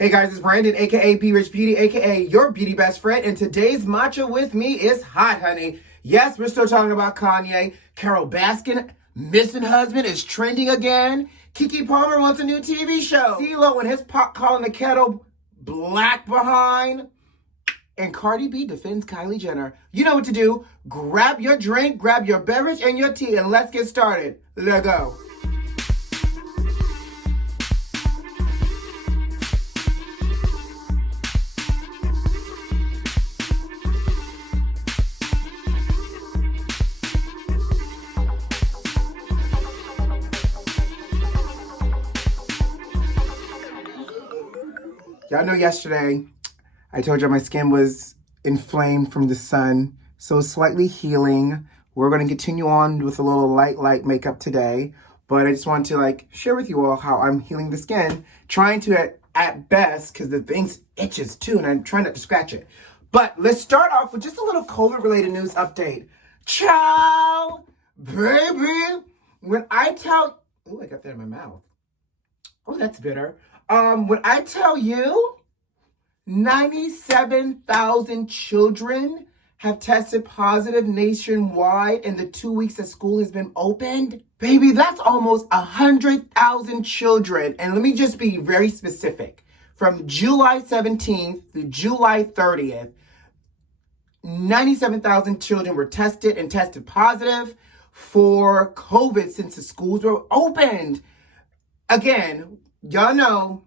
Hey guys, it's Brandon, aka B.Rich Beauty, aka your beauty best friend, and today's matcha with me is hot, honey. Yes, we're still talking about Kanye. Carol Baskin, missing husband, is trending again. KEKE Palmer wants a new TV show. CeeLo and his pot calling the kettle black behind. And Cardi B defends Kylie Jenner. You know what to do. Grab your drink, grab your beverage and your tea, and let's get started. Let's go. Y'all know yesterday, I told you my skin was inflamed from the sun, so slightly healing. We're going to continue on with a little light makeup today, but I just want to share with you all how I'm healing the skin, trying to at best, because the thing itches too, and I'm trying not to scratch it. But let's start off with just a little COVID-related news update. Ciao, baby. When I tell, oh, I got that in my mouth. Oh, that's bitter. When I tell you 97,000 children have tested positive nationwide in the 2 weeks that school has been opened, baby, that's almost 100,000 children. And let me just be very specific. From July 17th to July 30th, 97,000 children were tested and tested positive for COVID since the schools were opened. Again, y'all know,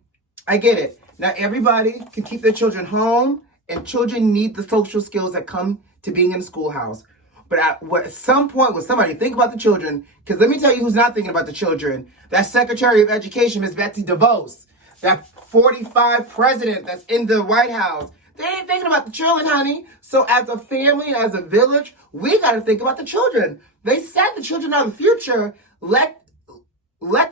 I get it. Not everybody can keep their children home, and children need the social skills that come to being in the schoolhouse. But at some point, will somebody think about the children? Because let me tell you who's not thinking about the children. That Secretary of Education, Ms. Betsy DeVos. That 45 president that's in the White House. They ain't thinking about the children, honey. So as a family and as a village, we got to think about the children. They said the children are the future. Let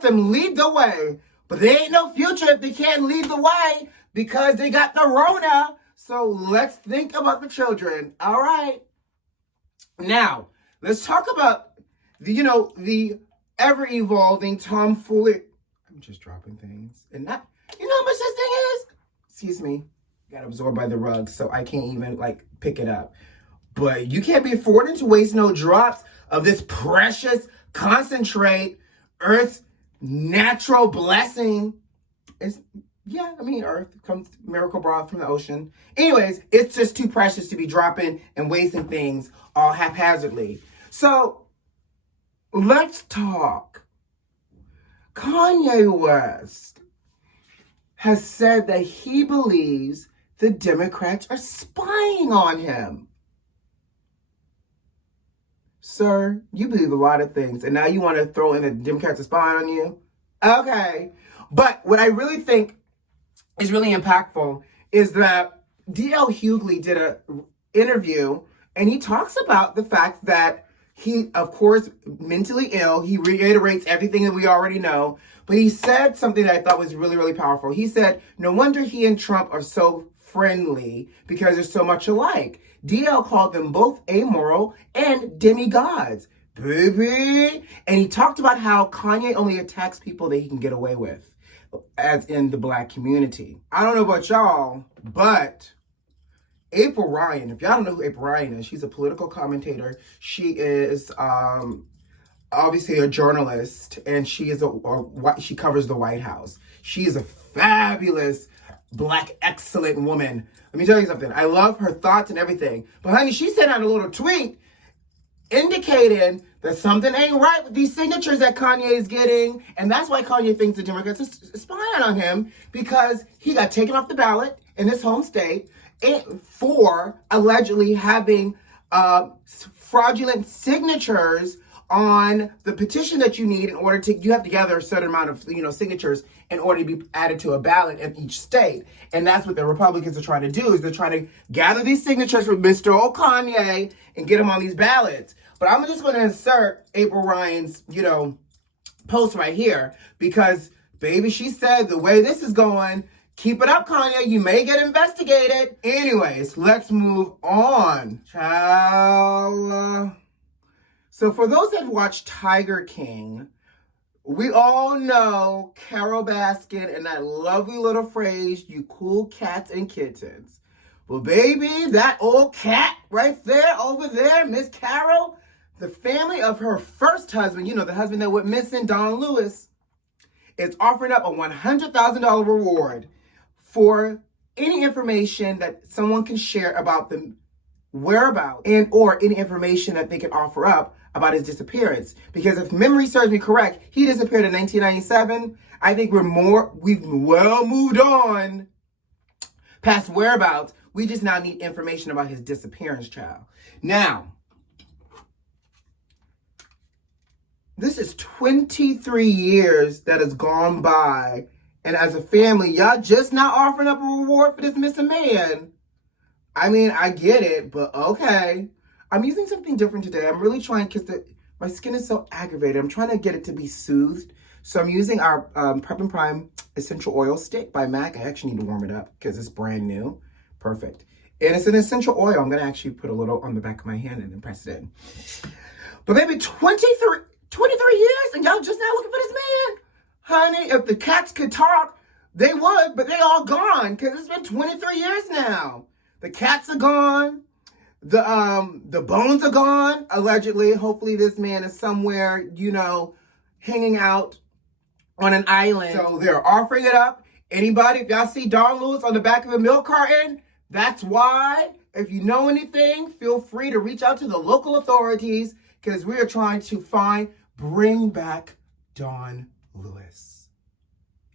them lead the way. But there ain't no future if they can't lead the way because they got the Rona. So let's think about the children. All right. Now, let's talk about the ever-evolving tomfoolery. I'm just dropping things. And not, you know how much this thing is? Excuse me. Got absorbed by the rug, so I can't even pick it up. But you can't be affording to waste no drops of this precious concentrate, Earth's natural blessing. Earth comes miracle broth from the ocean. Anyways, it's just too precious to be dropping and wasting things all haphazardly. So let's talk. Kanye West has said that he believes the Democrats are spying on him. Sir, you believe a lot of things, and now you want to throw in the Democrats are spying on you? Okay. But what I really think is really impactful is that D.L. Hughley did an interview, and he talks about the fact that he, of course, mentally ill. He reiterates everything that we already know, but he said something that I thought was really, really powerful. He said, no wonder he and Trump are so friendly because they're so much alike. DL called them both amoral and demigods, baby. And he talked about how Kanye only attacks people that he can get away with, as in the black community. I don't know about y'all, but April Ryan, if y'all don't know who April Ryan is, she's a political commentator. She is obviously a journalist, and she is she covers the White House. She is a fabulous black excellent woman. Let me tell you something. I love her thoughts and everything. But honey, she sent out a little tweet indicating that something ain't right with these signatures that Kanye is getting. And that's why Kanye thinks the Democrats are spying on him, because he got taken off the ballot in his home state for allegedly having fraudulent signatures on the petition that you need in order to, you have to gather a certain amount of, signatures in order to be added to a ballot in each state. And that's what the Republicans are trying to do, is they're trying to gather these signatures from Mr. Kanye and get them on these ballots. But I'm just going to insert April Ryan's, post right here, because baby, she said the way this is going, keep it up, Kanye. You may get investigated. Anyways, let's move on. Child. So for those that watched Tiger King, We all know Carol Baskin and that lovely little phrase, you cool cats and kittens. Well, baby, that old cat right there, over there, Miss Carol, the family of her first husband, you know, the husband that went missing, Don Lewis, is offering up a $100,000 reward for any information that someone can share about the whereabouts and or any information that they can offer up about his disappearance. Because if memory serves me correct, he disappeared in 1997. I think we've well moved on past whereabouts. We just now need information about his disappearance, child. Now, this is 23 years that has gone by, and as a family, y'all just not offering up a reward for this missing man. I mean, I get it, but okay. I'm using something different today. I'm really trying, because my skin is so aggravated. I'm trying to get it to be soothed. So I'm using our Prep and Prime Essential Oil Stick by MAC. I actually need to warm it up because it's brand new. Perfect. And it's an essential oil. I'm going to actually put a little on the back of my hand and then press it in. But maybe 23 years and y'all just not looking for this man? Honey, if the cats could talk, they would, but they all gone because it's been 23 years now. The cats are gone. The bones are gone, allegedly. Hopefully this man is somewhere, you know, hanging out on an island. So they're offering it up. Anybody, if y'all see Don Lewis on the back of a milk carton, that's why. If you know anything, feel free to reach out to the local authorities because we are trying to bring back Don Lewis.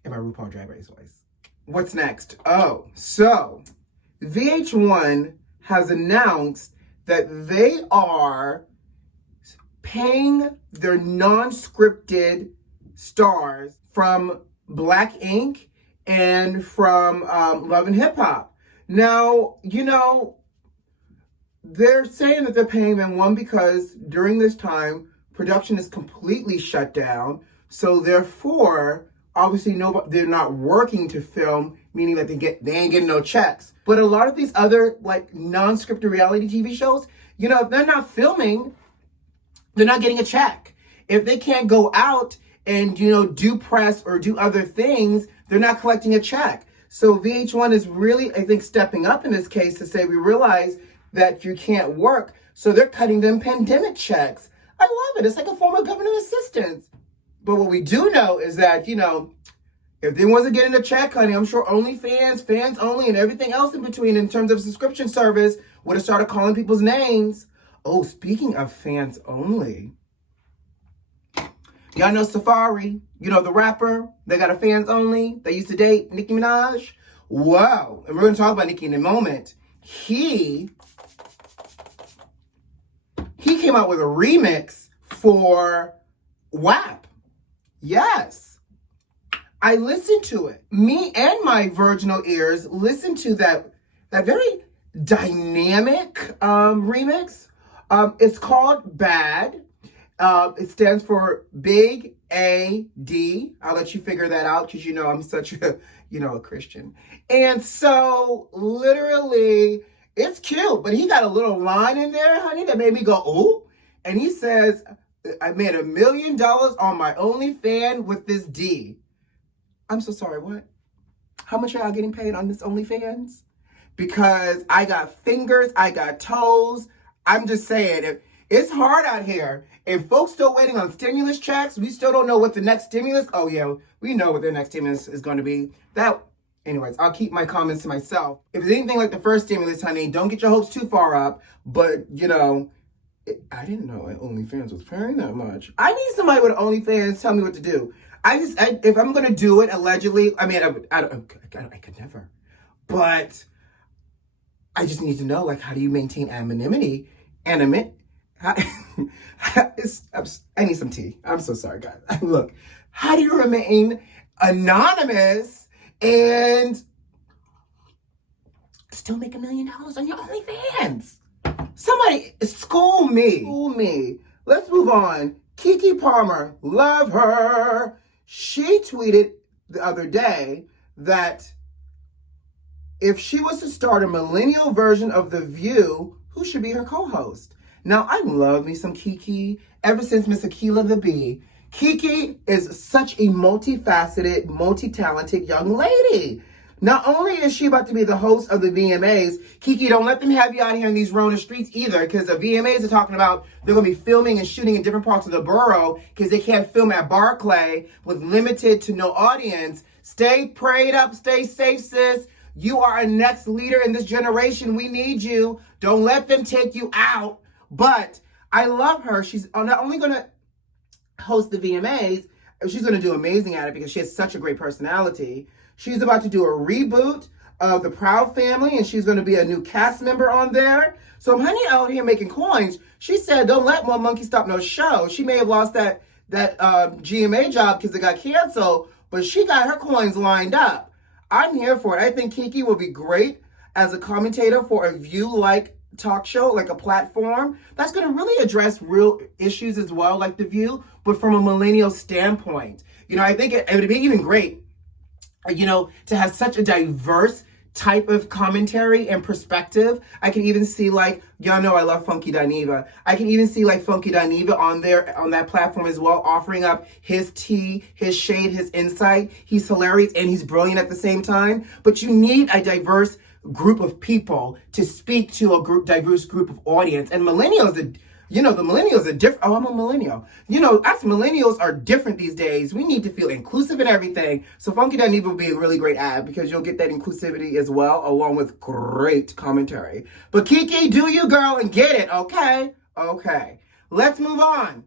In my RuPaul Drag Race voice. What's next? Oh, so VH1 has announced that they are paying their non-scripted stars from Black Ink and from Love and Hip Hop. Now, you know, they're saying that they're paying them, one, because during this time, production is completely shut down. So therefore, obviously, they're not working to film, meaning that they ain't getting no checks. But a lot of these other like non-scripted reality TV shows, you know, if they're not filming, they're not getting a check. If they can't go out and, you know, do press or do other things, they're not collecting a check. So VH1 is really, I think, stepping up in this case to say we realize that you can't work. So they're cutting them pandemic checks. I love it. It's like a form of government assistance. But what we do know is that, you know, if they wasn't getting a check, honey, I'm sure OnlyFans, Fans Only, and everything else in between in terms of subscription service would have started calling people's names. Oh, speaking of Fans Only, y'all know Safaree, you know, the rapper, they got a Fans Only. They used to date Nicki Minaj. Wow. And we're going to talk about Nicki in a moment. He came out with a remix for WAP. Yes. I listened to it. Me and my virginal ears listened to that very dynamic remix. It's called Bad. It stands for Big A-D. I'll let you figure that out because, you know, I'm such a, you know, a Christian. And so literally it's cute, but he got a little line in there, honey, that made me go, ooh. And he says, I made $1 million on my OnlyFans with this D. I'm so sorry, what? How much are y'all getting paid on this OnlyFans? Because I got fingers, I got toes. I'm just saying, it's hard out here. And folks still waiting on stimulus checks. We still don't know what the next stimulus, oh yeah, we know what the next stimulus is going to be. Anyways, I'll keep my comments to myself. If it's anything like the first stimulus, honey, don't get your hopes too far up. But, you know, I didn't know OnlyFans was paying that much. I need somebody with OnlyFans tell me what to do. If I'm going to do it, allegedly, I mean, I could never. But I just need to know, like, how do you maintain anonymity? I need some tea. I'm so sorry, guys. Look, how do you remain anonymous and still make $1 million on your OnlyFans? Somebody, school me. Let's move on. KEKE Palmer, love her. She tweeted the other day that if she was to start a millennial version of The View, who should be her co-host? Now, I love me some KEKE ever since Miss Akilah the Bee KEKE is such a multifaceted, multi-talented young lady. Not only is she about to be the host of the VMAs, KEKE, don't let them have you out here in these Rona streets either, because the VMAs are talking about they're going to be filming and shooting in different parts of the borough because they can't film at Barclay with limited to no audience. Stay prayed up, stay safe, sis. You are a next leader in this generation. We need you. Don't let them take you out. But I love her. She's not only going to host the VMAs, she's going to do amazing at it because she has such a great personality. She's about to do a reboot of The Proud Family, and she's going to be a new cast member on there. So Honey out here making coins. She said, don't let one monkey stop no show. She may have lost that GMA job because it got canceled, but she got her coins lined up. I'm here for it. I think KEKE will be great as a commentator for a View-like talk show, like a platform that's going to really address real issues as well, like The View, but from a millennial standpoint. You know, I think it would be even great, you know, to have such a diverse type of commentary and perspective. I can even see, like, y'all know I love Funky Dineva. I can even see, like, Funky Dineva on there, on that platform as well, offering up his tea, his shade, his insight. He's hilarious and he's brilliant at the same time. But you need a diverse group of people to speak to a diverse group of audience. And millennials, you know, the millennials are different. Oh, I'm a millennial. You know, us millennials are different these days. We need to feel inclusive in everything. So Funky Dineva will be a really great ad because you'll get that inclusivity as well, along with great commentary. But KEKE, do you, girl, and get it, okay? Okay. Let's move on.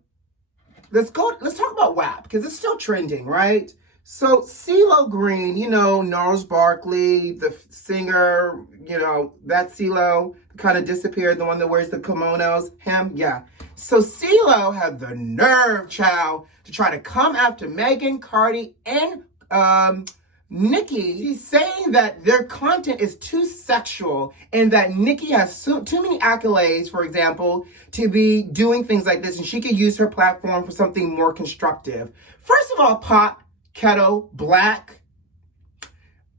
Let's talk about WAP because it's still trending, right? So CeeLo Green, you know, Gnarls Barkley, the singer, you know, that CeeLo kind of disappeared, the one that wears the kimonos, him, yeah. So CeeLo had the nerve, child, to try to come after Megan, CARDI, and Nicki. He's saying that their content is too sexual and that Nicki has too many accolades, for example, to be doing things like this, and she could use her platform for something more constructive. First of all, Pop, Keto, Black,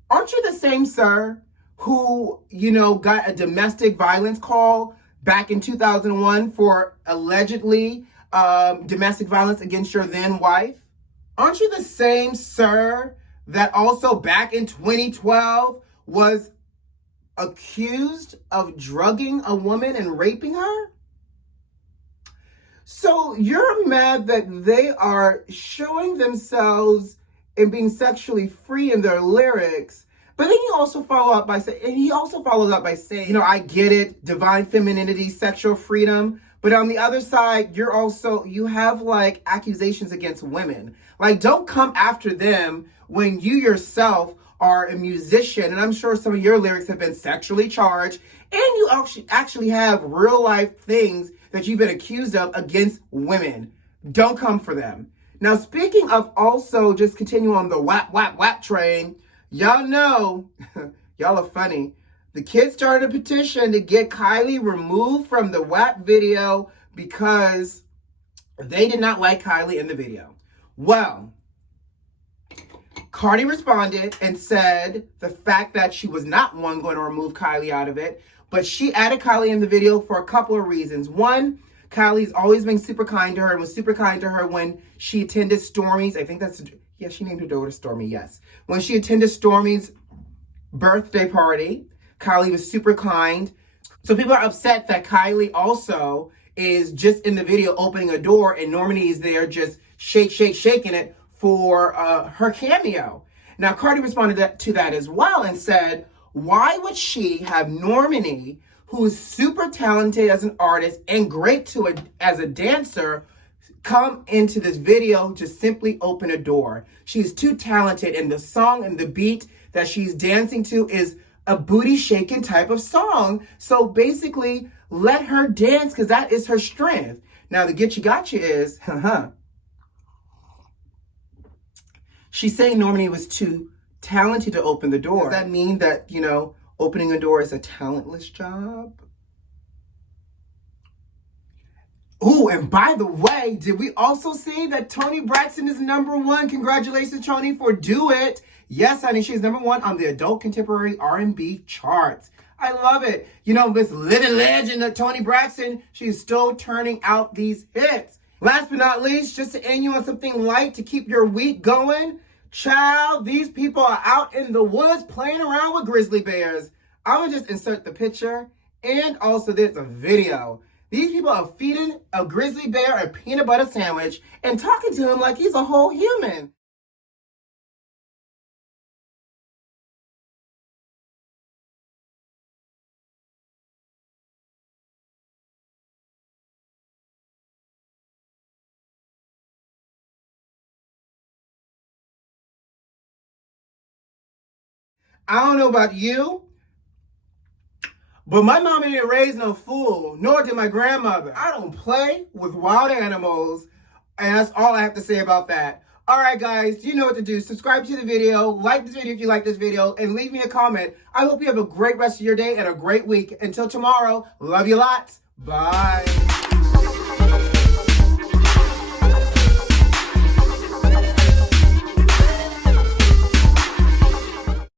aren't you the same sir who, you know, got a domestic violence call back in 2001 for allegedly domestic violence against your then wife? Aren't you the same sir that also back in 2012 was accused of drugging a woman and raping her? So you're mad that they are showing themselves and being sexually free in their lyrics, but then he also follows up by saying, you know, I get it, divine femininity, sexual freedom, but on the other side, you have like accusations against women. Like, don't come after them when you yourself are a musician, and I'm sure some of your lyrics have been sexually charged, and you actually have real life things that you've been accused of against women. Don't come for them. Now, speaking of also just continue on the WAP train, y'all know, y'all are funny. The kids started a petition to get Kylie removed from the WAP video because they did not like Kylie in the video. Well, CARDI responded and said the fact that she was not going to remove Kylie out of it, but she added Kylie in the video for a couple of reasons. One, Kylie's always been super kind to her and was super kind to her when she attended Stormi's, she named her daughter Stormi, yes. When she attended Stormi's birthday party, Kylie was super kind. So people are upset that Kylie also is just in the video opening a door and Normani is there just shaking it for her cameo. Now, CARDI responded to that as well and said, why would she have Normani, who is super talented as an artist and great as a dancer, come into this video to simply open a door? She's too talented, and the song and the beat that she's dancing to is a booty shaking type of song. So basically, let her dance because that is her strength. Now, the getcha gotcha is, she's saying Normani was too talented to open the door. Does that mean that, you know, opening a door is a talentless job? Ooh, and by the way, did we also see that Toni Braxton is #1? Congratulations, Toni, for Do It. Yes, honey, she's #1 on the adult contemporary R&B charts. I love it. You know, this living legend of Toni Braxton, she's still turning out these hits. Last but not least, just to end you on something light to keep your week going, child, these people are out in the woods playing around with grizzly bears. I'm gonna just insert the picture, and also there's a video. These people are feeding a grizzly bear a peanut butter sandwich and talking to him like he's a whole human. I don't know about you, but my mama didn't raise no fool, nor did my grandmother. I don't play with wild animals, and that's all I have to say about that. All right, guys, you know what to do. Subscribe to the video, like this video if you like this video, and leave me a comment. I hope you have a great rest of your day and a great week. Until tomorrow, love you lots. Bye.